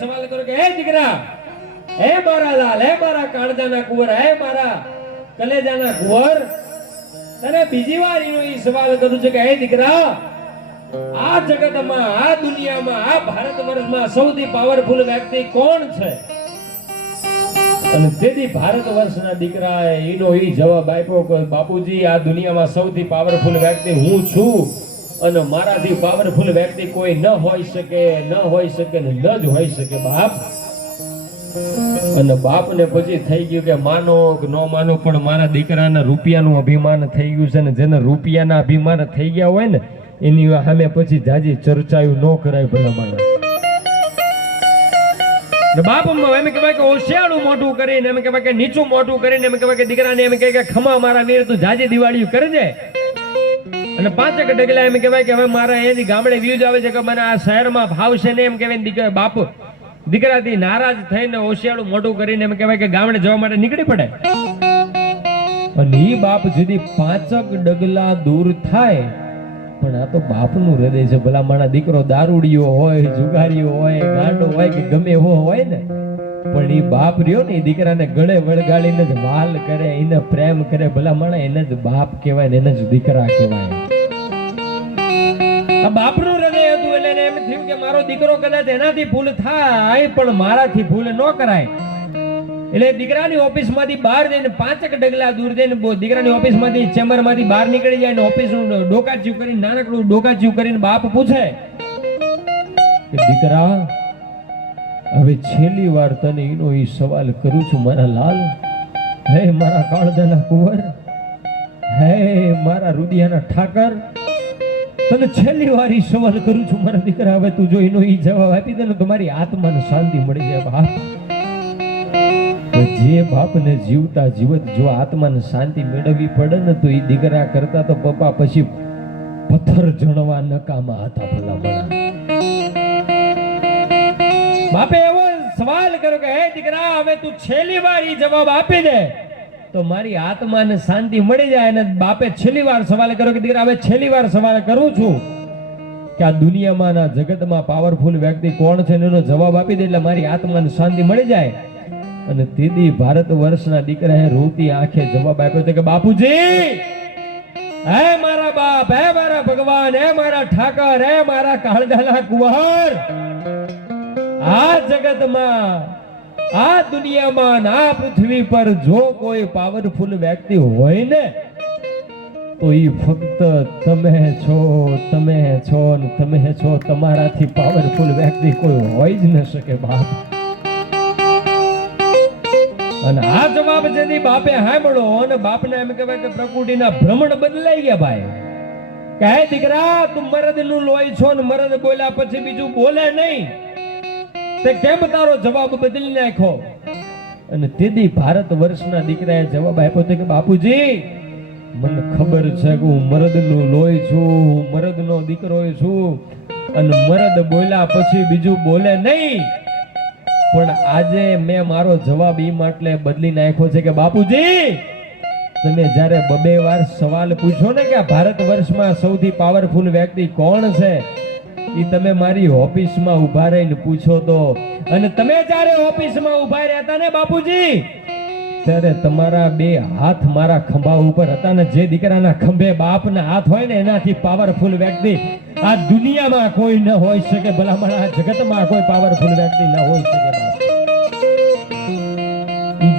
સવાલ કરો કે હે દીકરા, હે મારા લાલ, હે મારા કાળજાના કુંવર, હે મારા કલેજાના કુંવર, તને બીજી વાર એનો સવાલ કરું છું કે હે દીકરા, આ જગતમાં, આ દુનિયામાં, આ ભારત વર્ષમાં સૌથી પાવરફુલ વ્યક્તિ કોણ છે? અને તેથી ભારત વર્ષના દીકરાએ એનો એ જવાબ આપ્યો કે બાપુજી, આ દુનિયામાં સૌથી પાવરફુલ વ્યક્તિ હું છું અને મારાથી પાવરફુલ વ્યક્તિ કોઈ ન હોઈ શકે, ન હોઈ શકે ને ન જ હોઈ શકે બાપ. અને બાપને પછી થઈ ગયું કે માનો કે ન માનો, પણ મારા દીકરાના રૂપિયાનું અભિમાન થઈ ગયું છે ને જેને રૂપિયાના અભિમાન થઈ ગયા હોય ને એની સામે પછી જાજી ચર્ચાયું ન કરાય ભલા માણસ. બાપ એમ કહેવાય કે હોશિયાળું મોટું કરીને, એમ કહેવાય કે નીચું મોટું કરીને, એમ કહેવાય કે દીકરાને એમ કહે કે ખમા મારા નીર તું જાજી દિવાળી કરજે. અને 5 ડગલા એમ કહેવાય કે હવે મારા અહીંયાથી ગામડે વ્યૂઝ આવે છે કે મને આ શહેરમાં ભાવશે ને, એમ કહેવાય દીકરા બાપ દીકરાથી નારાજ થઈને હોશિયાળું મોટું કરીને એમ કહેવાય કે ગામડે જવા માટે નીકળી પડે. અને એ બાપ જેથી 5 ડગલા દૂર થાય, પણ આ તો બાપનું હૃદય છે. ભલા મારા દીકરો દારૂડિયો હોય, જુગારીઓ હોય, ગાંડો હોય કે ગમે એવો હોય ને, પણ એ બાપ રહ્યો ને એ દીકરાને ગળે વળગાડીને જ વાલ કરે, એને પ્રેમ કરે. ભલા માણા એને જ બાપ કહેવાય ને એને જ દીકરા કહેવાય. આ બાપનું હૃદય હતું એટલે એમ થયું કે મારો દીકરો કદાચ એનાથી ભૂલ થાય પણ મારાથી ભૂલ ન કરાય. એટલે દીકરાની ઓફિસમાંથી બહાર જઈને 5 ડગલા દૂર જઈને દીકરાની ઓફિસમાંથી ચેમ્બરમાંથી બહાર નીકળી જાય ને ઓફિસનું ડોકાચ્યું કરીને, નાનકડું ડોકાચ્યું કરીને બાપ પૂછે કે દીકરા, હવે છેલ્લી વાર તને એનો એ સવાલ કરું છું મારા લાલ, હે મારા કાળજાના કુંવર, હે મારા રુદિયાના ઠાકર, તને છેલ્લી વાર એ સવાલ કરું છું મારા દીકરા, હવે તું જો એનો એ જવાબ આપી દે ને તો મારી આત્માને શાંતિ મળી જાય. બાપ, જે બાપને જીવતા જીવત જો આત્માને શાંતિ મેળવવી પડે ને તો એ દીકરા કરતા તો પપ્પા પછી પથ્થર જણવા નકામા હતા. ભલા મણા બાપે એવો સવાલ કર્યો કે હે દીકરા, હવે તું છેલ્લી વાર એ જવાબ આપી દે તો મારી આત્માને શાંતિ મળી જાય. અને બાપે છેલ્લી વાર સવાલ કર્યો કે દીકરા, હવે છેલ્લી વાર સવાલ કરું છું કે આ દુનિયામાં, આ જગતમાં પાવરફુલ વ્યક્તિ કોણ છે એનો જવાબ આપી દે એટલે મારી આત્માને શાંતિ મળી જાય. અને તેદી ભારત વર્ષના દીકરાએ રોતી આંખે જવાબ આપ્યો કે બાપુજી, હે મારા બાપ, હે મારા ભગવાન, હે મારા ઠાકર, હે મારા કાળજાના કુંવર, આ જગતમાં, આ દુનિયામાં, આ પૃથ્વી પર જો કોઈ પાવરફુલ વ્યક્તિ હોય ને તો એ ફક્ત તમે છો, તમે છો ને તમે છો. તમારાથી પાવરફુલ વ્યક્તિ કોઈ હોય જ ન શકે બાપ. અને આ જવાબ જેથી બાપે સાંભળ્યો અને બાપને એમ કહેવાય કે પ્રકૃતિના ભ્રમણ બદલાઈ ગયા. ભાઈ કે હે દીકરા, તું મરદનું લોહી છો ને મરદ બોલ્યા પછી બીજું બોલે નહીં, તે કેમ તારો જવાબ બદલી નાખ્યો? અને તેથી ભારત વર્ષના દીકરાએ જવાબ આપ્યો કે બાપુજી, મને ખબર છે કે હું મરદનું લોહી છું, હું મરદનો દીકરો છું અને મરદ બોલ્યા પછી બીજું બોલે નહીં. પણ આજે મેં મારો જવાબ એ માટે બદલી નાખ્યો છે કે બાપુજી, તમે જ્યારે 2 વાર સવાલ પૂછો ને કે આ ભારત વર્ષમાં સૌથી પાવરફુલ વ્યક્તિ કોણ છે, એ તમે મારી ઓફિસમાં ઊભા રહીને પૂછો તો, અને તમે જ્યારે ઓફિસમાં ઊભા રહ્યા ને બાપુજી, ત્યારે તમારા 2 હાથ મારા ખંભા ઉપર હતા ને જે દીકરાના ખંભે બાપના હાથ હોય ને એનાથી પાવરફુલ વ્યક્તિ આ દુનિયામાં કોઈ ન હોઈ શકે. ભલા મારા જગતમાં કોઈ પાવરફુલ વ્યક્તિ ન હોઈ શકે.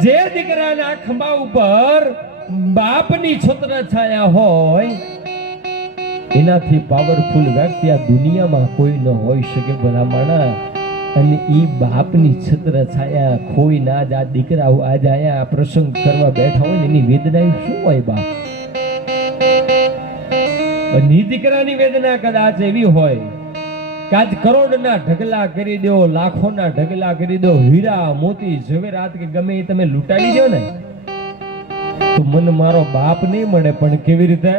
જે દીકરાના ખંભા ઉપર બાપની છત્ર છાયા હોય એનાથી પાવરફુલ વ્યક્તિ આ દુનિયામાં કોઈ ન હોઈ શકે. ભલા માણા, અને ઈ બાપની છત્ર છાયા ખોઈ ના જ આ દીકરાઓ આજે આયા પ્રસંગ કરવા બેઠા હોય ને એની વેદના શું હોય બાપ? અને દીકરાની વેદના કદાચ એવી હોય કે આજ કરોડના ઢગલા કરી દો, લાખોના ઢગલા કરી દો, હીરા મોતી ઝવેરાત કે ગમે એ તમે લૂંટાડી દો ને તો મન મારો બાપ નહીં મળે. પણ કેવી રીતે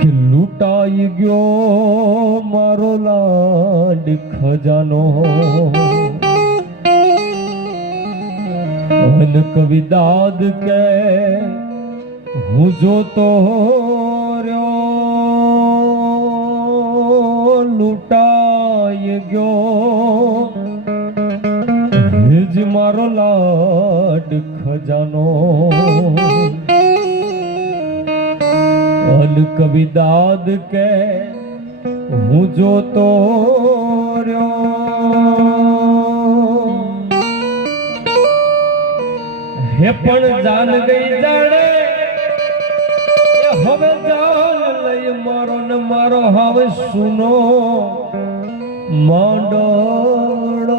કે લૂંટાઈ ગયો મારો લાડ ખજાનો, અન કવિ દાદ કે હું જોતો રહ્યો, લૂંટાઈ લઈ ગયો જ મારો લાડ ખજાનો અન કવિ દાદ કે હું જોતો રહ્યો હે પણ જાન ગઈ જાણે હવે જાન લઈ મારો ને મારો હવે સુનો માંડોળો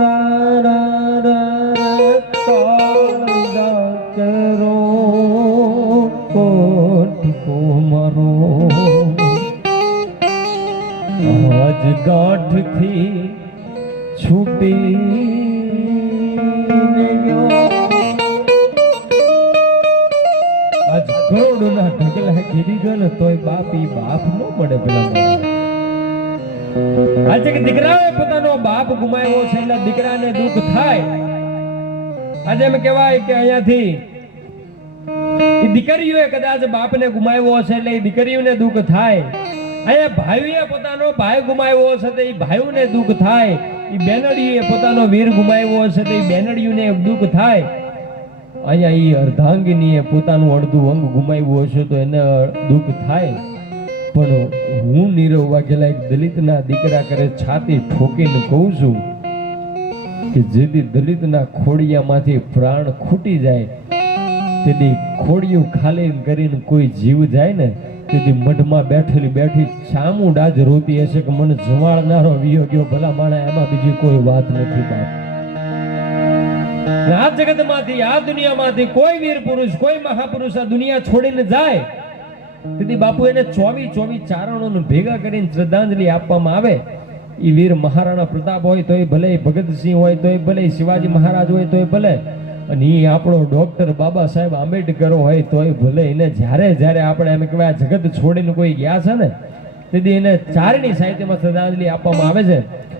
રા રા રા કાળજા કરો કોઠકો મારો આજ ગાંઠથી છૂટી આજ કરોડોના ઢગલા ઘેરી ગયો ને તોય બાપ ઈ બાપ નો મળે પેલા આજે કે દીકરાએ પોતાનો બાપ ગુમાવ્યો છે એટલે દીકરાને દુઃખ થાય આજે એમ કહેવાય કે અહીંયાથી એ દીકરીઓએ કદાચ બાપને ગુમાવ્યો છે એટલે એ દીકરીઓને દુઃખ થાય અહીંયા ભાઈઓએ પોતાનો ભાઈ ગુમાવ્યો છે તો એ ભાઈઓને દુઃખ થાય એ બેનડીએ પોતાનો વીર ગુમાવ્યો છે તો એ બેનડીઓને દુઃખ થાય અહીંયા એ અર્ધાંગીનીએ પોતાનું અડધું અંગ ગુમાવ્યું હશે તો એને દુઃખ થાય પણ હું નીરવ વાઘેલા એક દલિતના દીકરા કરે છાતી ઠોકીને કહું છું કે જેથી દલિતના ખોડિયામાંથી પ્રાણ ખૂટી જાય તેથી ખોડિયું ખાલી કરીને કોઈ જીવ જાય ને તેથી મઢમાં બેઠી ચામુંડા જ રોતી હશે કે મને જમાડનારો વિયો ગયો ભલા માણા એમાં બીજી કોઈ વાત નથી બાપ આ જગતમાંથી આ દુનિયામાંથી કોઈ વીર પુરુષ કોઈ મહાપુરુષ આ દુનિયા છોડીને જાય તેથી બાપુ એને 24 ચારણોને ભેગા કરીને શ્રદ્ધાંજલિ આપવામાં આવે એ વીર મહારાણા પ્રતાપ હોય તોય ભલે, ભગતસિંહ હોય તોય ભલે, શિવાજી મહારાજ હોય તોય ભલે, અને એ આપણો ડોક્ટર બાબા સાહેબ આંબેડકર હોય તોય ભલે. એને જ્યારે આપણે એમ કહેવાય જગત છોડીને કોઈ ગયા છે ને તેથી એને ચારણી સાહિત્યમાં શ્રદ્ધાંજલિ આપવામાં આવે છે.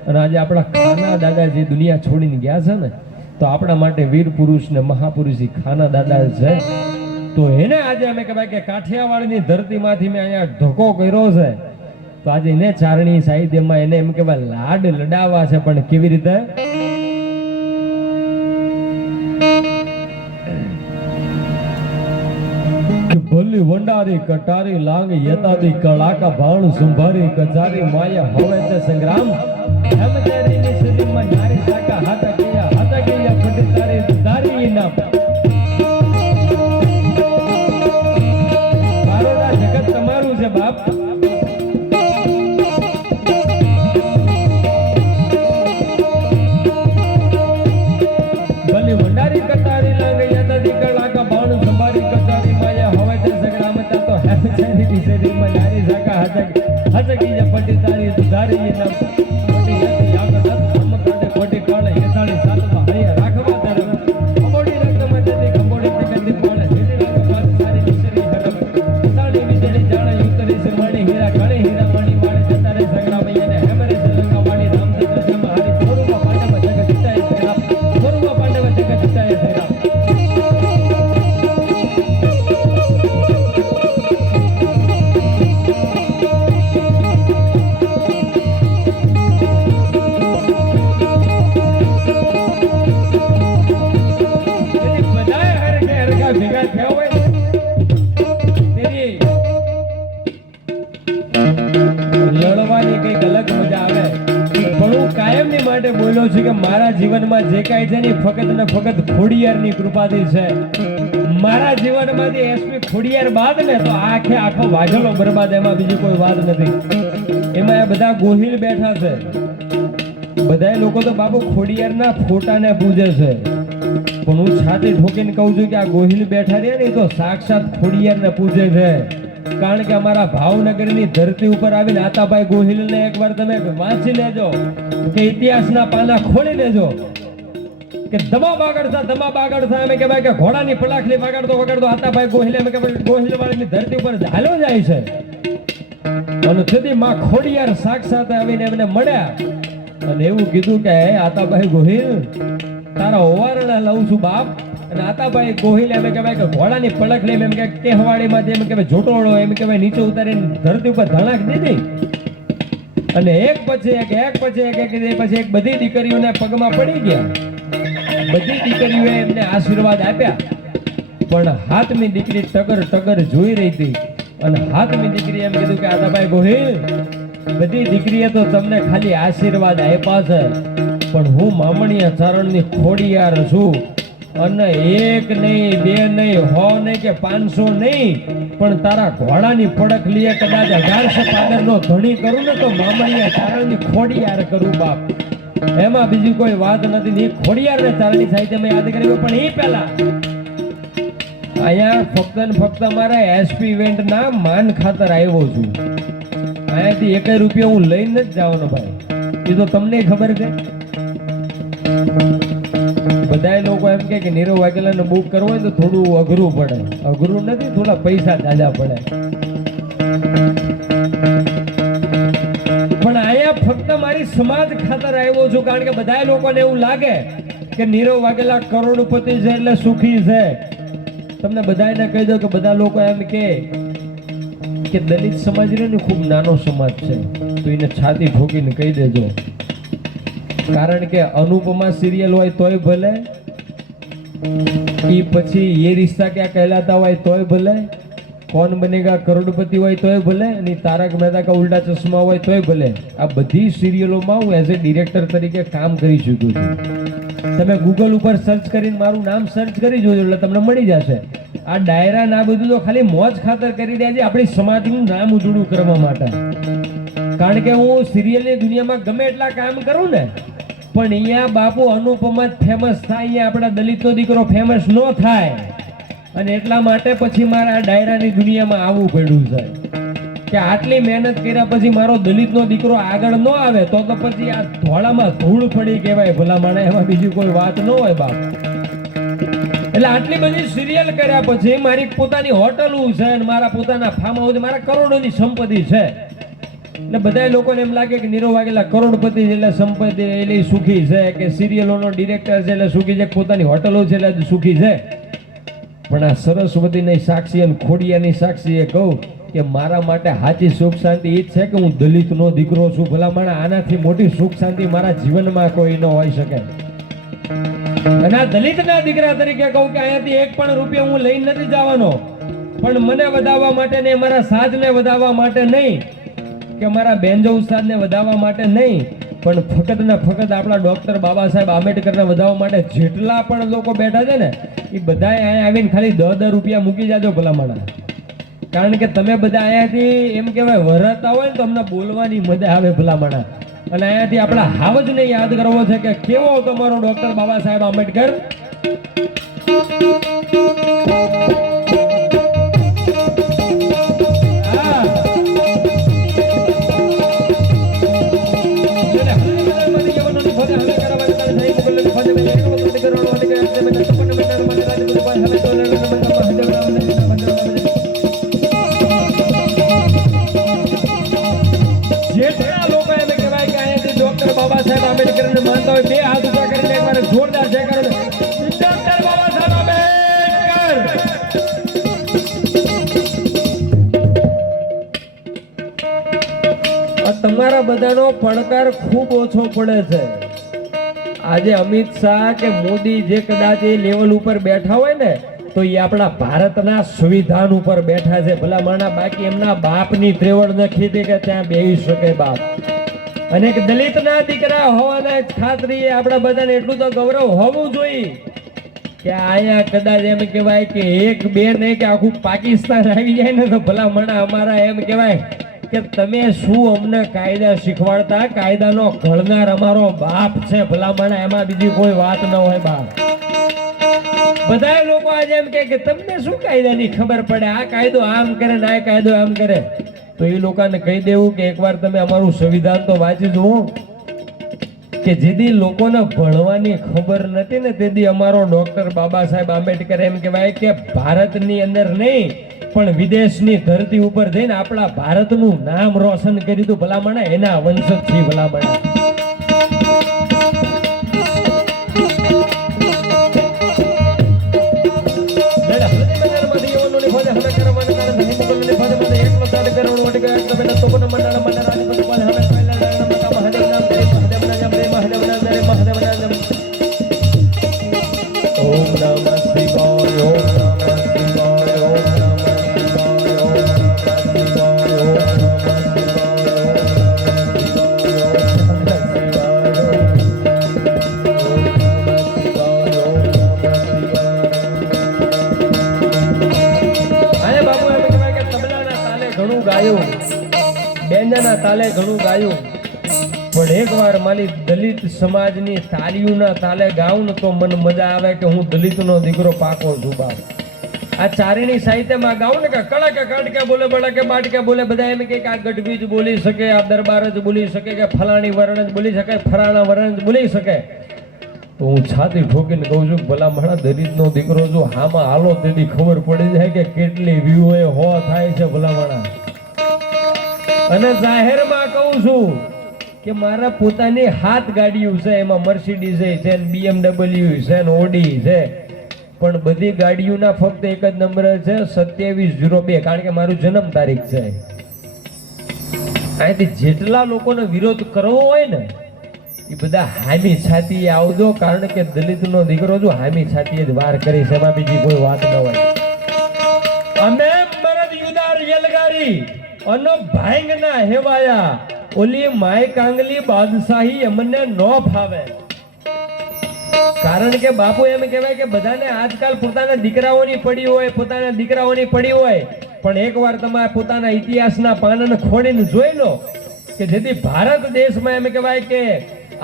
અને આજે આપણા ખાના દાદા જે દુનિયા છોડીને ગયા છે ને તો આપણા માટે વીર પુરુષ ને મહાપુરુષ ખાના દાદા છે. તો એને આજે અમે કહેવાય કે કાઠિયાવાડની ધરતીમાંથી મેં અહીંયા ધક્કો કર્યો છે તો આજે એને ચારણી સાહિત્યમાં એને એમ કહેવાય લાડ લડાવવા છે. પણ કેવી રીતે? ભલી વંડારી કટારી લાંગ યતાદી કળાકા ભાણ સુંભારી કચારી માયા હવે તે સંગ્રામ હેમચેરીની સદીમાં નારી સાકા હાથા ગયા પંડિત તારી દારી નામ બારોડા જગત તમારું છે બાપ. ભલી વંડારી કટારી લાંગ યતાદી કળાકા ભાણ સુંભારી કચારી માયા હવે તે સંગ્રામ તો હેમચેરીની સદીમાં નારી સાકા હાથા ગયા પંડિત તારી દારી નામ બોલ્યો છે કે મારા જીવનમાં જે કાંઈ છે ને ફક્ત ને ફક્ત ખોડિયારની કૃપાથી છે. મારા જીવનમાંથી એસપી ખોડિયાર બાદ ને તો આખો વાઘેલો બરબાદ, એમાં બીજી કોઈ વાત નથી. એમાં આ બધા ગોહિલ બેઠા છે. બધા લોકો તો બાપુ ખોડિયારના ફોટાને પૂજે છે પણ હું છાતી ઠોકીને કહું છું કે આ ગોહિલ બેઠા રહ્યા ને તો સાક્ષાત ખોડિયારને પૂજે છે. કારણ કે અમારા ભાવનગરની ધરતી ઉપર આવીને આતાભાઈ ગોહિલને એકવાર તમે વાંચી લેજો કે ઇતિહાસના પાના ખોલી લેજો કે દમા બાગડતા એમ કહેવાય કે ઘોડાની પલાખલી વગાડતો આતાભાઈ ગોહિલ એમ કહેવાય ગોહિલ વાળીની ધરતી ઉપર હાલો જાય છે. અને તેથી માં ખોડિયાર સાક્ષાત આવીને એમને મળ્યા અને એવું કીધું કે આતાભાઈ ગોહિલ તારા ઓવારણા લઉં છું બાપ. અને આતાભાઈ ગોહિલ એમ કહેવાય કે ઘોડાની પલક લઈને એમ કે કેહવાડીમાંથી એમ કહેવાય જોટોળો એમ કહેવાય નીચે ઉતારીને ધરતી ઉપર ધણાક દીધી અને એક પછી એક પછી એક બધી દીકરીઓને પગમાં પડી ગયા. બધી દીકરીઓએ એમને આશીર્વાદ આપ્યા, પણ હાથમી દીકરી ટગર જોઈ રહી હતી. અને હાથમી દીકરી એમ કીધું કે આદાભાઈ ગોહિલ, બધી દીકરીએ તો તમને ખાલી આશીર્વાદ આપ્યા છે, પણ હું મામણિયા ચારણની ખોડિયાર છું. અને એક નહીં, બે નહીં, 100 નહીં કે 500 નહીં, પણ તારા ઘોડાની પડખ લીએ કદાચ 1100 પાદરનો ધણી કરું ને તો મામણિયા ચારણની ખોડિયાર કરું બાપ. એમાં બીજી કોઈ વાત નથી. એ ખોડિયાર ને ચારણની સાહિત્યમાં યાદ કર્યું. પણ એ પહેલા અહીંયા ફક્ત ને ફક્ત મારા એસપી ઇવેન્ટ ના માન ખાતર આવ્યો છું. અહીંયાથી 1 રૂપિયો હું લઈને જ જવાનો ભાઈ. એ તો તમને ખબર છે. બધા લોકો એમ કે નીરવ વાઘેલા ને બુક કરવો હોય તો થોડું અઘરું પડે. અઘરું નથી, થોડા પૈસા જાજા પડે. પણ અહીંયા ફક્ત મારી સમાજ ખાતર આવ્યો છું, કારણ કે બધા લોકોને એવું લાગે કે નીરવ વાઘેલા કરોડપતિ છે એટલે સુખી છે. તમને બધાને કહી દો કે બધા લોકો એમ કે દલિત સમાજ ને ખૂબ નાનો સમાજ છે, તો એને છાતી ઠોકીને કહી દેજો. કારણ કે અનુપમા સિરિયલ હોય તોય ભલે, ઈ પછી ये रिश्ता क्या कहलाता હોય તોય ભલે, कौन बनेगा करोड़पति હોય તોય ભલે, અને તારક મહેતા કા ઉલ્ટા ચશ્મા હોય તોય ભલે. આ બધી સિરિયલોમાં હું એઝ એ ડિરેક્ટર તરીકે કામ કરી ચૂક્યો છું. તમે ગૂગલ ઉપર સર્ચ કરીને મારું નામ સર્ચ કરી જોજો એટલે તમને મળી જશે. આ ડાયરા ના બધું તો ખાલી મોજ ખાતર કરી રહ્યા છે, આપણી સમાજનું નામ ઉજળું કરવા માટે. કારણ કે હું સિરિયલની દુનિયામાં ગમે એટલા કામ કરું ને, પણ અહીંયા બાપુ અનુપમા જ ફેમસ થાય, અહીંયા આપણા દલિતનો દીકરો ફેમસ ન થાય. અને એટલા માટે પછી મારે આ ડાયરાની દુનિયામાં આવવું પડ્યું છે કે આટલી મહેનત કર્યા પછી મારો દલિતનો દીકરો આગળ ન આવે તો પછી આ ધોળામાં ધૂળ પડી કહેવાય ભલા માણે. એમાં બીજી કોઈ વાત ન હોય બાપ. એટલે આટલી બધી સિરિયલ કર્યા પછી મારી પોતાની હોટલ છે અને મારા પોતાના ફાર્મ હાઉસ, મારા કરોડોની સંપત્તિ છે. એટલે બધા લોકોને એમ લાગે કે નીરવ વાઘેલા કરોડપતિ છે એટલે સંપત્તિ એટલે સુખી છે, કે સિરિયલોનો ડિરેક્ટર છે એટલે સુખી છે, પોતાની હોટલો છે એટલે સુખી છે. પણ આ સરસ્વતીની સાક્ષી અને ખોડિયાની સાક્ષી એ કહું કે મારા માટે સાચી સુખ શાંતિ એ જ છે કે હું દલિતનો દીકરો છું. ભલા માણા આનાથી મોટી સુખ શાંતિ મારા જીવનમાં કોઈ ન હોઈ શકે. અને આ દલિતના દીકરા તરીકે કહું કે અહીંયાથી 1 પણ રૂપિયો હું લઈને નથી જવાનો, પણ મને વધાવવા માટે નહીં, મારા સાધને વધાવવા માટે નહીં, કે મારા બેન્જો ઉસ્તાદને વધાવવા માટે નહીં, પણ ફક્ત ને ફક્ત આપણા ડોક્ટર બાબા સાહેબ આંબેડકરને વધાવવા માટે જેટલા પણ લોકો બેઠા છે ને એ બધા અહીંયા આવીને ખાલી 10 રૂપિયા મૂકી જાજો ભલા માણા. કારણ કે તમે બધા અહીંયાથી એમ કહેવાય વરાતા હોય ને તો અમને બોલવાની મજા આવે ભલા માણા. અને અહીંયાથી આપણા હાવજને યાદ કરવો છે કે કેવો તમારો ડોક્ટર બાબા સાહેબ આંબેડકર. જેટલા લોકો એમ કહેવાય કે અહીંયાથી ડોક્ટર બાબા સાહેબ આંબેડકરને માનતા હોય બે હાથ ઊંચા કરીને એકવાર જોરદાર જય કરો. ડોક્ટર બાબા સાહેબ આંબેડકર. તમારા બધાનો પડકાર ખૂબ ઓછો પડે છે. આજે અમિત શાહ કે મોદી જે કદાચ એ લેવલ ઉપર બેઠા હોય ને તો એ આપણા ભારતના સંવિધાન ઉપર બેઠા છે ભલા માણા. બાકી એમના બાપની ત્રેવડ નથી કે ત્યાં બેસી શકે બાપ. અને એક દલિતના દીકરા હોવાના ખાતરી આપણા બધાને એટલું તો ગૌરવ હોવું જોઈએ કે અહીંયા કદાચ એમ કહેવાય કે 1 2 નહીં કે આખું પાકિસ્તાન આવી જાય ને તો ભલા માણા અમારા એમ કહેવાય કે તમે શું અમને કાયદા શીખવાડતા, કાયદાનો ઘડનાર અમારો બાપ છે ભલા માણા. એમાં બીજી કોઈ વાત ન હોય બાપ. બધા લોકો આજે એમ કે તમને શું કાયદાની ખબર પડે, આ કાયદો આમ કરે ને આ કાયદો આમ કરે. તો એ લોકોને કહી દેવું કે એકવાર તમે અમારું સંવિધાન તો વાંચી જુઓ. કે જેથી લોકોને ભણવાની ખબર નથી ને તેથી અમારો ડોક્ટર બાબા સાહેબ આંબેડકર એમ કહેવાય કે ભારતની અંદર નહીં પણ વિદેશની ધરતી ઉપર જઈને આપણા ભારતનું નામ રોશન કર્યું હતું ભલામણા. એના વંશજ છે ભલામણા. એકલો તાલે ઘણું ગાયું, પણ એકવાર મારી દલિત સમાજની તાલીઓના તાલે ગાઉં ને તો મને મજા આવે કે હું દલિતનો દીકરો પાકો છું બાપ. આ ચારેણી સાહિત્યમાં ગાઉં ને કે કડકે કડકે બોલે બળકે બાટકે બોલે, બધા એમ કે આ ગઢવી જ બોલી શકે, આ દરબાર જ બોલી શકે, કે ફલાણી વર્ણ જ બોલી શકે, ફરાણા વર્ણ જ બોલી શકે. તો હું છાતી ઠોકીને કહું છું ભલા મારા દલિતનો દીકરો જો હામાં હાલો તેથી ખબર પડી જાય કે કેટલી વ્યૂ એ હો થાય છે ભલા માણા. અને જાહેરમાં કહું છું કે મારા પોતાની 7 ગાડીઓ છે, એમાં મર્સિડીઝ છે, BMW છે, ઓડી છે, પણ બધી ગાડીઓના ફક્ત એક જ નંબર છે 2702, કારણ કે મારું જન્મ તારીખ છે. અહીંથી જેટલા લોકોનો વિરોધ કરવો હોય ને એ બધા હામી છાતીએ આવજો, કારણ કે દલિતનો દીકરો જો હામી છાતીએ જ વાર કરી છે, એમાં બીજી કોઈ વાત ન હોય. અમે મરદ યુદાર યલગારી અનો ભાંગના હેવાયા, ઓલી માય કાંગલી બાદશાહી અમને ન ફાવે. કારણ કે બાપુ એમ કહેવાય કે બધાને આજકાલ પોતાના દીકરાઓની પડી હોય, પોતાના દીકરાઓની પડી હોય, પણ એકવાર તમારે પોતાના ઇતિહાસના પાનને ખોડીને જોઈ લો કે જેથી ભારત દેશમાં એમ કહેવાય કે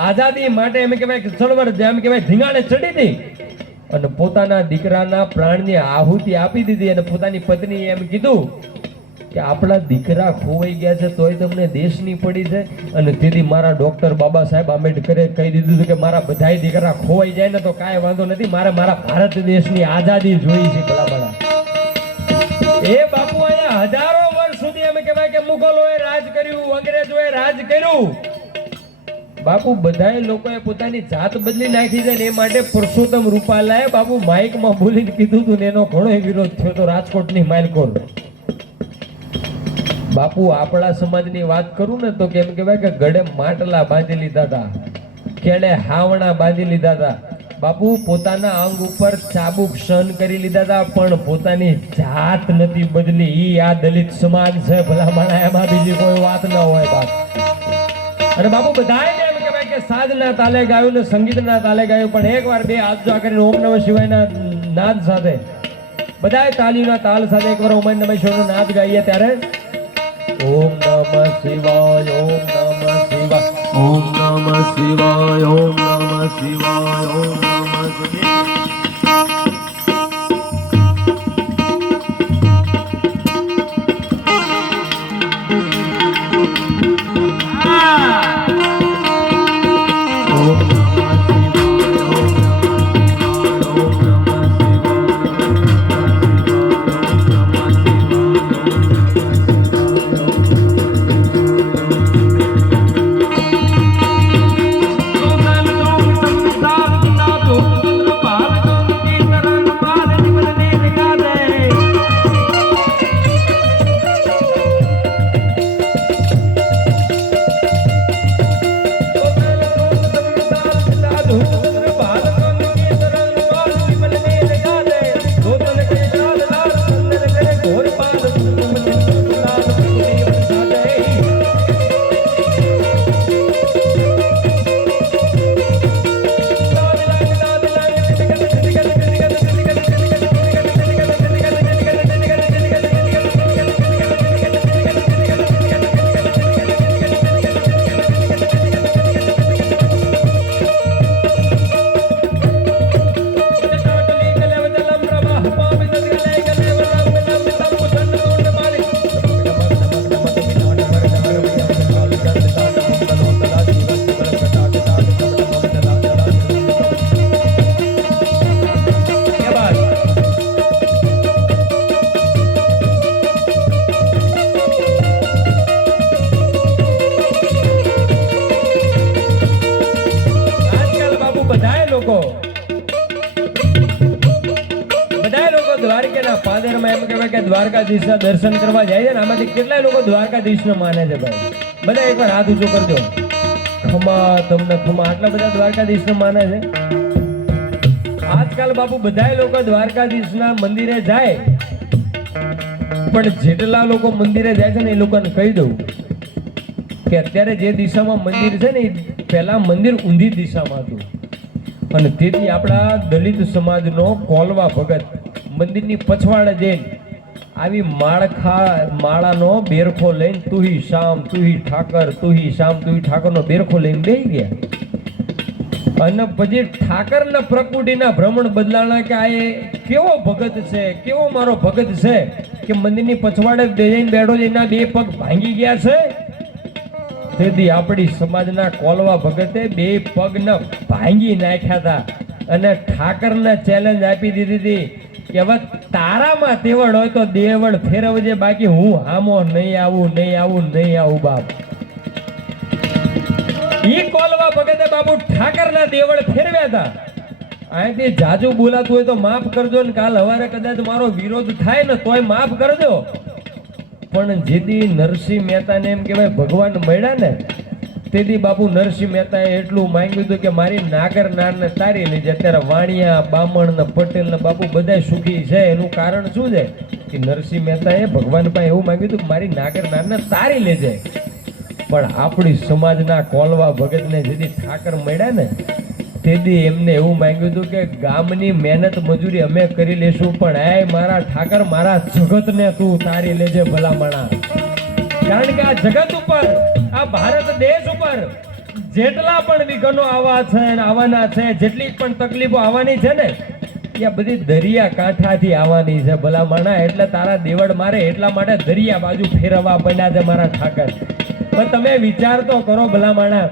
આઝાદી માટે એમ કહેવાય કે ચળવળ એમ કહેવાય ધીંગાણે ચડી હતી અને પોતાના દીકરાના પ્રાણની આહુતિ આપી દીધી અને પોતાની પત્ની એમ કીધું કે આપણા દીકરા ખોવાઈ ગયા છે તોય તમને દેશની પડી છે. અને તેથી મારા ડોક્ટર બાબા સાહેબ આંબેડકરે કહી દીધું કે મારા બધાય દીકરા ખોવાઈ જાય ને તો કાંઈ વાંધો નથી, મારે મારા ભારત દેશની આઝાદી જોઈ છે ભલામણા. એ બાપુ અહીંયા હજારો વર્ષ સુધી એમ કહેવાય કે મુગલોએ રાજ કર્યું, અંગ્રેજોએ રાજ કર્યું. બાપુ બધાય લોકોએ પોતાની જાત બદલી નાખી છે ને એ માટે પુરુષોત્તમ રૂપાલાએ બાપુ માઇકમાં બોલીને કીધું હતું ને એનો ઘણો વિરોધ થયો તો રાજકોટની માઇલકોર. બાપુ આપણા સમાજની વાત કરું ને તો કેમ કહેવાય કે ગળે માટલા બાંધી લીધા હતા, કેળે હાવણા બાંધી લીધા હતા. બાપુ પોતાના અંગ ઉપર ચાબુક સહન કરી લીધા હતા, પણ પોતાની જાત નથી બદલી. ઈ આ દલિત સમાજ છે ભલામણા, એમાં બીજી કોઈ વાત ન હોય બાપ. અને બાપુ બધાય એમ કહેવાય કે સાધના તાલે ગાયું ને સંગીતના તાલે ગાયું, પણ એકવાર બે હાથ જોડા કરીને ઓમ નમઃ શિવાયના નાદ સાથે બધાય તાલીના તાલ સાથે એકવાર ઓમ નમઃ શિવાયનો નાદ ગાઈએ ત્યારે ઓમ નમઃ શિવાય, ઓમ નમઃ શિવાય, ઓમ નમઃ શિવાય, ઓમ નમઃ શિવાય, ઓમ નમઃ શિવાય. દ્વારકાના પાદરમાં એમ કહેવાય કે દ્વારકાધીશના દર્શન કરવા જાય છે ને, આમાંથી કેટલાય લોકો દ્વારકાધીશને માને છે ભાઈ? બધા એકવાર હાથ ઊંચો કરજો. ખમા તમને ખમા, આટલા બધા દ્વારકાધીશને માને છે. આજકાલ બાપુ બધાય લોકો દ્વારકાધીશના મંદિરે જાય, પણ જેટલા લોકો મંદિરે જાય છે ને એ લોકોને કહી દઉં કે અત્યારે જે દિશામાં મંદિર છે ને એ પહેલા મંદિર ઊંધી દિશામાં હતું, અને તેથી આપણા દલિત સમાજનો કોલવા ભગત મંદિરની પછવાડે જઈને આવી માળાનો બેરખો લઈને તુહી શામ તુહી ઠાકર તુહી શામ તુહી ઠાકરનો બેરખો લઈને બેહી ગયા અને પછી ઠાકરના પ્રકૃતિના ભ્રમણ બદલાણા કે આ એ કેવો ભગત છે, કેવો મારો ભગત છે કે મંદિરની પછવાડે બેસીને બેઠો છે, એના બે પગ ભાંગી ગયા છે. તેથી આપણી સમાજના કોલવા ભગતે બે પગને ભાંગી નાખ્યા હતા અને ઠાકરને ચેલેન્જ આપી દીધી હતી કે હવે તારામાં તેવડ હોય તો દેવડ ફેરવજે, બાકી હું હામો નહીં આવું બાપ. ઈ કોલવા ભગતે બાપુ ઠાકરના દેવડ ફેરવ્યા હતા. અહીંથી જાજુ બોલાતું હોય તો માફ કરજો ને કાલ હવારે કદાચ મારો વિરોધ થાય ને તોય માફ કરજો. પણ જેથી નરસિંહ મહેતાને એમ કહેવાય ભગવાન મળ્યા ને તેથી બાપુ નરસિંહ મહેતાએ એટલું માંગ્યું હતું કે મારી નાગર નારને તારી લેજે. અત્યારે વાણિયા બામણ ને પટેલ ને બાપુ બધા સુખી છે. એનું કારણ શું છે કે નરસિંહ મહેતાએ ભગવાન પાસે એવું માંગ્યું હતું કે મારી નાગર નારને તારી લેજે. પણ આપણી સમાજના કોલવા ભગતને જેથી ઠાકર મળ્યા ને તેથી એમને એવું માંગ્યું હતું કે ગામની મહેનત મજૂરી અમે કરી લેશું, પણ એ મારા ઠાકર મારા જગતને તું તારી લેજે ભલામણા. કારણ કે આ જગત ઉપર, આ ભારત દેશ ઉપર જેટલા પણ વિઘ્નો આવા છે અને આવવાના છે, જેટલી પણ તકલીફો આવવાની છે ને એ બધી દરિયા કાંઠાથી આવવાની છે ભલામણા. એટલે તારા દેવડ મારે એટલા માટે દરિયા બાજુ ફેરવવા પડ્યા છે મારા ઠાકર. પણ તમે વિચાર તો કરો ભલામણા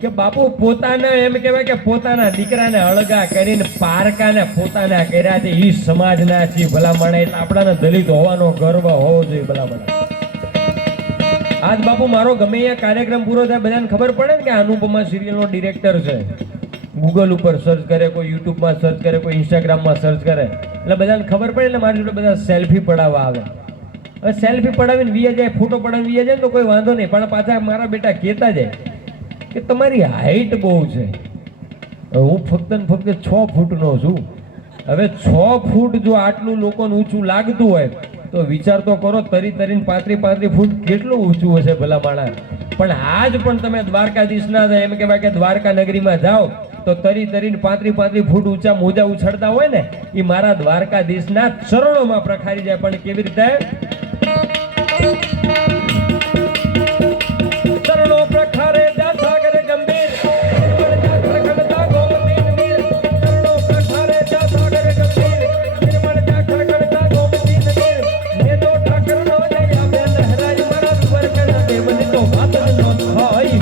કે બાપુ પોતાને એમ કહેવાય કે પોતાના દીકરાને અળગા કરીને પારકાને પોતાના કર્યા છે. ઈ સમાજના છીએ ભલામણા. એટલે આપણાને દલિત હોવાનો ગર્વ હોવો જોઈએ ભલામણા. આજ બાપુ મારો ગમે એ કાર્યક્રમ પૂરો થાય બધાને ખબર પડે ને કે અનુપમા સિરિયલનો ડિરેક્ટર છે. ગૂગલ ઉપર સર્ચ કરે, કોઈ યુટ્યુબમાં સર્ચ કરે, કોઈ ઇન્સ્ટાગ્રામમાં સર્ચ કરે એટલે બધાને ખબર પડે. એટલે મારી જોડે બધા સેલ્ફી પડાવવા આવે. હવે સેલ્ફી પડાવીને વીએ જાય, ફોટો પડાવીને વીએ જાય તો કોઈ વાંધો નહીં, પણ પાછા મારા બેટા કહેતા જાય કે તમારી હાઈટ બહુ છે. હું ફક્ત ને ફક્ત 6 ફૂટનો છું. હવે 6 ફૂટ જો આટલું લોકોને ઊંચું લાગતું હોય તો વિચાર તો કરો તરી 35 ફૂટ કેટલું ઊંચું હશે ભલા માણા. પણ આજ પણ તમે દ્વારકાધીશના એમ કહેવાય કે દ્વારકા નગરીમાં જાઓ તો તરી 35 ફૂટ ઊંચા મોજા ઉછળતા હોય ને એ મારા દ્વારકાધીશના ચરણોમાં પ્રખારી જાય. પણ કેવી રીતે? ચરણો પ્રખારે જા સાગર ગંભીર, ખડખડતા ગોમતી નદીર. ચરણો પ્રખારે જા સાગર ગંભીર, નિર્મળ જા ખડખડતા ગોમતી નદીર. ને તો ઠાકરનો જય આપે લહેરાય મારા દ્વારકાના દેવની તો વાત જ ન થાય.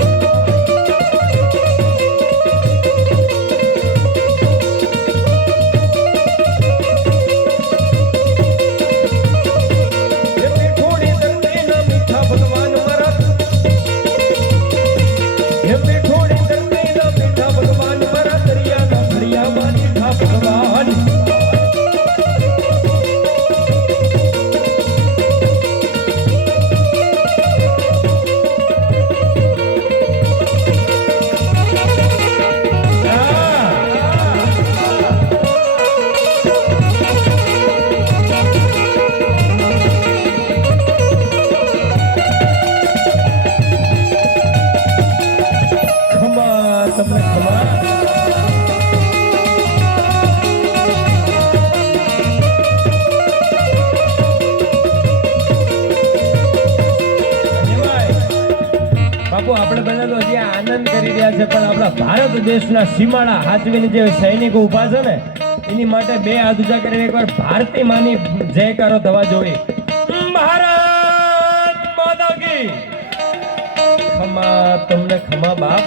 આપણે બધા તો હજી આનંદ કરી રહ્યા છે, પણ આપણા ભારત દેશના સીમાડા હાચવીને જે સૈનિકો ઉભા છે ને એની માટે બે હાથ ઊંચા કરીને એકવાર ભારતી માની જયકારો થવા જોઈએ. ભારત માતા કી ખમા, તમને ખમા બાપ.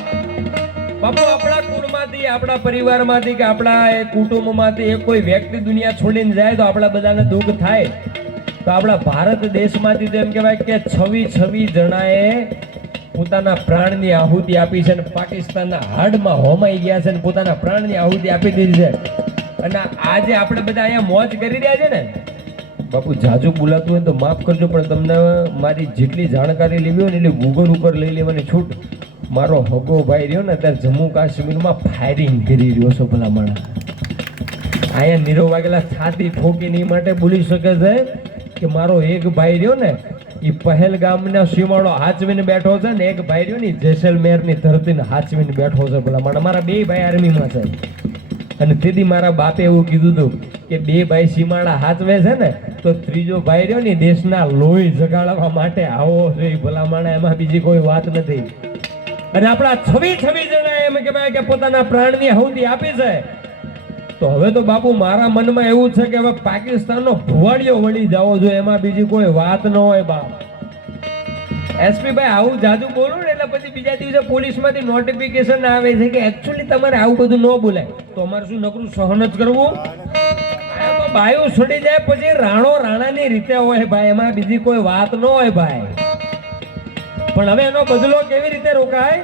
બાપુ આપણા કુળમાંથી, આપણા પરિવારમાંથી કે આપણા કુટુંબમાંથી એક કોઈ વ્યક્તિ દુનિયા છોડીને જાય તો આપણા બધાને દુઃખ થાય. તો આપણા ભારત દેશમાંથી તો એમ કહેવાય કે 26 જણાએ પોતાના પ્રાણની આહુતિ આપી છે અને પાકિસ્તાનના હાડમાં હોમાઈ ગયા છે અને પોતાના પ્રાણની આહુતિ આપી દીધી છે. અને આજે આપણે બધા અહીંયા મોજ કરી રહ્યા છે ને બાપુ. જાજુ બોલાતું હોય તો માફ કરજો, પણ તમને મારી જેટલી જાણકારી લેવી હોય ને એટલે ગૂગલ ઉપર લઈ લેવાની છૂટ. મારો હગો ભાઈ રહ્યો ને ત્યારે જમ્મુ કાશ્મીરમાં ફાયરિંગ કરી રહ્યો છો ભલા માણસ. અહીંયા નીરવ વાગેલા છાતી ઠોકીને એ માટે બોલી શકે છે કે મારો એક ભાઈ રહ્યો ને એ પહેલગામના સીમાડો હાચવીને બેઠો છે ને એક ભાઈ રહ્યો ને જેસલમેરની ધરતીને હાચવીને બેઠો છે ભલા મારા. મારા બે ભાઈ આર્મીમાં છે અને તેથી મારા બાપે એવું કીધું હતું કે બે ભાઈ સીમાડા હાચવે છે ને તો ત્રીજો ભાઈ રહ્યો ને દેશના લોહી જગાડવા માટે આવો જોઈએ ભલામણા, એમાં બીજી કોઈ વાત નથી. અને આપણા 26 જણા એમ કહેવાય કે પોતાના પ્રાણની આહુતિ આપી છે. તો હવે તો બાપુ મારા મનમાં એવું છે કે હવે પાકિસ્તાનનો ભુવાડિયો વળી જાવો જોઈએ, એમાં બીજી કોઈ વાત ન હોય બાપ. એસપી ભાઈ આવું જાજુ બોલું ને એટલે પછી બીજા દિવસે પોલીસમાંથી નોટિફિકેશન આવે છે કે એકચ્યુઅલી તમારે આવું બધું ન બોલાય. તો અમારે શું નકરું સહન જ કરવું? આ તો બાયું છોડી જાય પછી રાણો રાણાની રીતે હોય ભાઈ, એમાં બીજી કોઈ વાત ન હોય ભાઈ. પણ હવે એનો બદલો કેવી રીતે રોકાય?